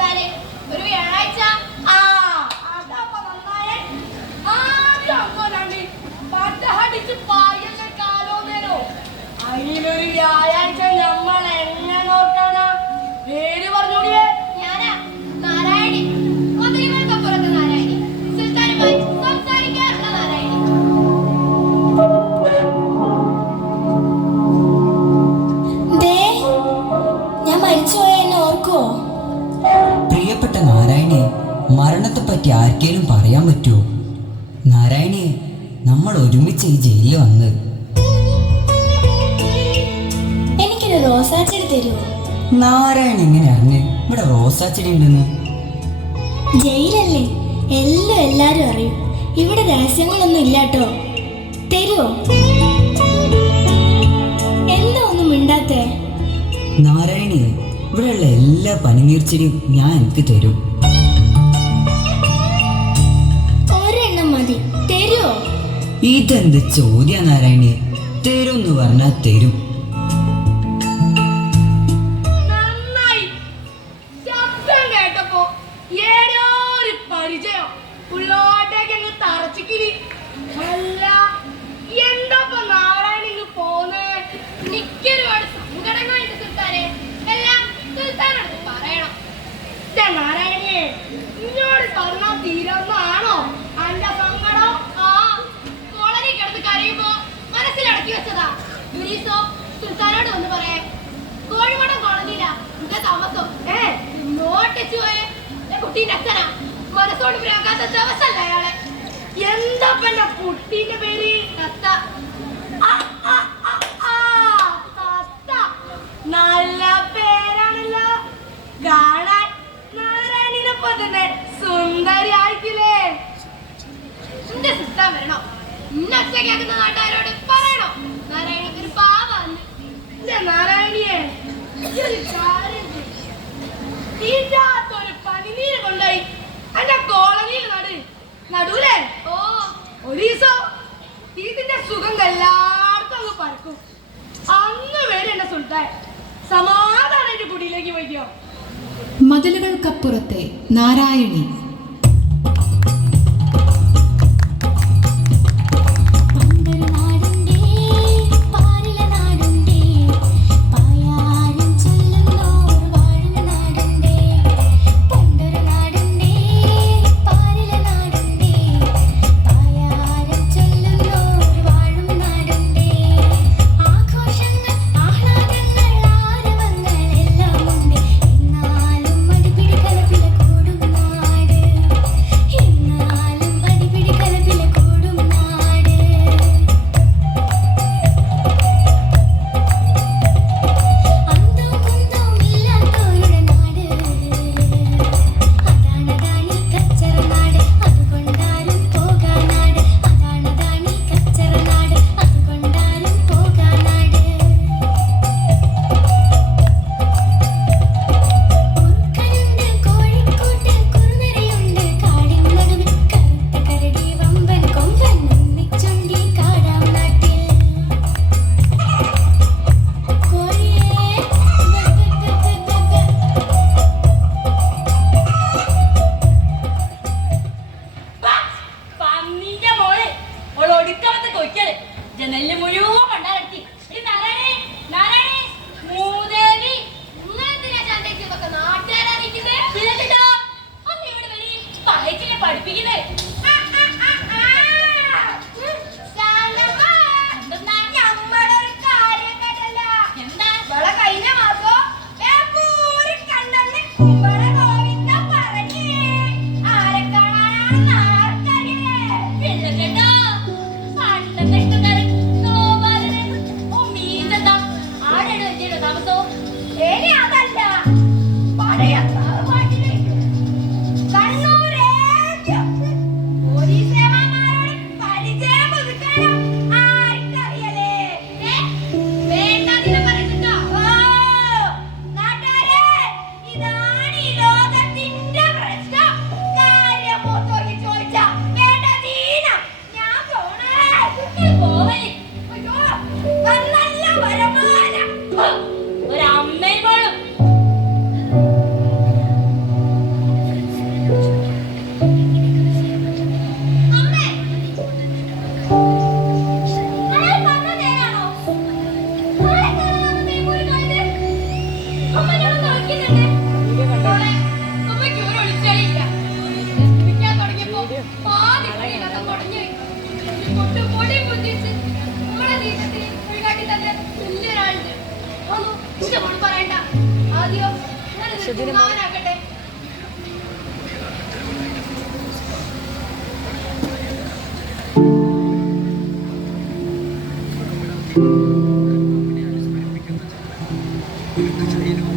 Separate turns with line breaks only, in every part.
എടുത്താൽ ഒരു വ്യാഴാഴ്ച? ആ അതപ്പൊ നന്നായേ ആദ്യം അങ്ങോട്ടാണ്ട്
പട്ട അടിച്ച് പായല്ലോ
അതിനൊരു വ്യായ പറ്റി ആർക്കേലും പറയാൻ പറ്റുമോ നാരായണേ നമ്മൾ ഒരുമിച്ച് ഈ ജയിലിൽ വന്ന്.
എനിക്കൊരു റോസാച്ചെടി തരുമോ
നാരായണ എങ്ങനെ അറിഞ്ഞ്? ഇവിടെ റോസാച്ചെടി ഉണ്ടെന്ന്.
ജയിലല്ലേ? എല്ലാം എല്ലാരും അറിയും. ഇവിടെ രഹസ്യങ്ങളൊന്നും ഇല്ലാട്ടോ തരുമോ എന്താ ഒന്നും മിണ്ടാത്തേ?
നാരായണി ഇവിടെയുള്ള എല്ലാ പനിനീർച്ചെടിയും ഞാൻ എനിക്ക് തരും. ഇതെന്ത് ചോദ്യ നാരായണി? തരും. എന്ന് തരും
നാരായണിയെ ഇന്നോട്
പറഞ്ഞാൽ തീരാന്നാ കെട്ടിവെച്ചതാ യുരീസോ സുൽത്താനോട് ഒന്ന് പറയേ കോഴിമഠം കോളനിയിലാ. ഇവിടെ താമസം.
ഏ
നോട്ടിച്ചു പോയേ. കുട്ടീന്റെ അച്ഛനാ. മനസ്സോട് പ്രാകാത്ത ദിവസമല്ലേ അയാളെ.
എന്താ പിന്നെ കുട്ടീന്റെ പേര്?
കത്ത.
らゆに。നെല്ല്
മുഴുവൻ Ich bin schon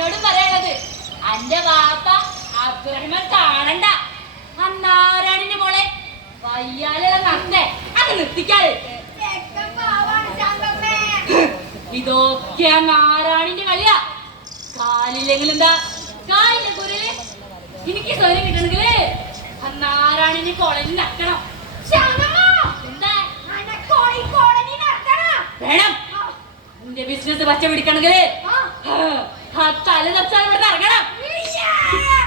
എന്നോടും
പറയണത്. അന്റെ വാപ്പ അബ്ദുറഹ്മാൻ കാണണ്ട. അന്നാരാണിന്റെ മോളെ? വയ്യാലെ നന്നേ അത് നിർത്തിക്കാതെ ഇതൊക്കെ നാരായണിന്റെ കളിയാ? കാലില്ലെങ്കിലും എന്താ? കാലില്ല കുരലേ? എനിക്ക്
സ്വരം
സ്വയം
കിട്ടണമെങ്കിൽ കോളനി നടക്കണം. എന്താ?
വേണം. എന്റെ ബിസിനസ് പച്ച പിടിക്കണെങ്കിലേ
हात चालेल जात चालणार
का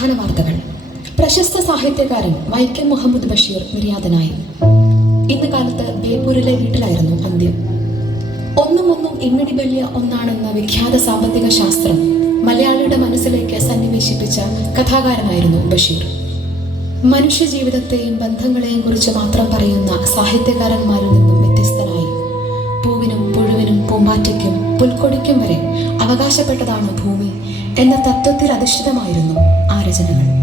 പ്രധാന വാർത്തകൾ. പ്രശസ്ത സാഹിത്യകാരൻ വൈക്കം മുഹമ്മദ് ബഷീർ നിര്യാതനായി. ഇന്ന് കാലത്ത് ബേപ്പൂരിലെ വീട്ടിലായിരുന്നു അന്ത്യം. ഒന്നും ഒന്നും ഇമ്മിടി വലിയ ഒന്നാണെന്ന വിഖ്യാത സാമ്പത്തിക ശാസ്ത്രം മലയാളിയുടെ മനസ്സിലേക്ക് സന്നിവേശിപ്പിച്ച കഥാകാരനായിരുന്നു ബഷീർ. മനുഷ്യ ജീവിതത്തെയും ബന്ധങ്ങളെയും കുറിച്ച് മാത്രം പറയുന്ന സാഹിത്യകാരന്മാരിൽ നിന്നും വ്യത്യസ്തനായി. പൂവിനും പുഴുവിനും പൂമ്പാറ്റയ്ക്കും പുൽക്കൊടിക്കും വരെ അവകാശപ്പെട്ടതാണ് ഭൂമി എന്ന തത്വത്തിൽ അധിഷ്ഠിതമായിരുന്നു. ആ രചനകൾ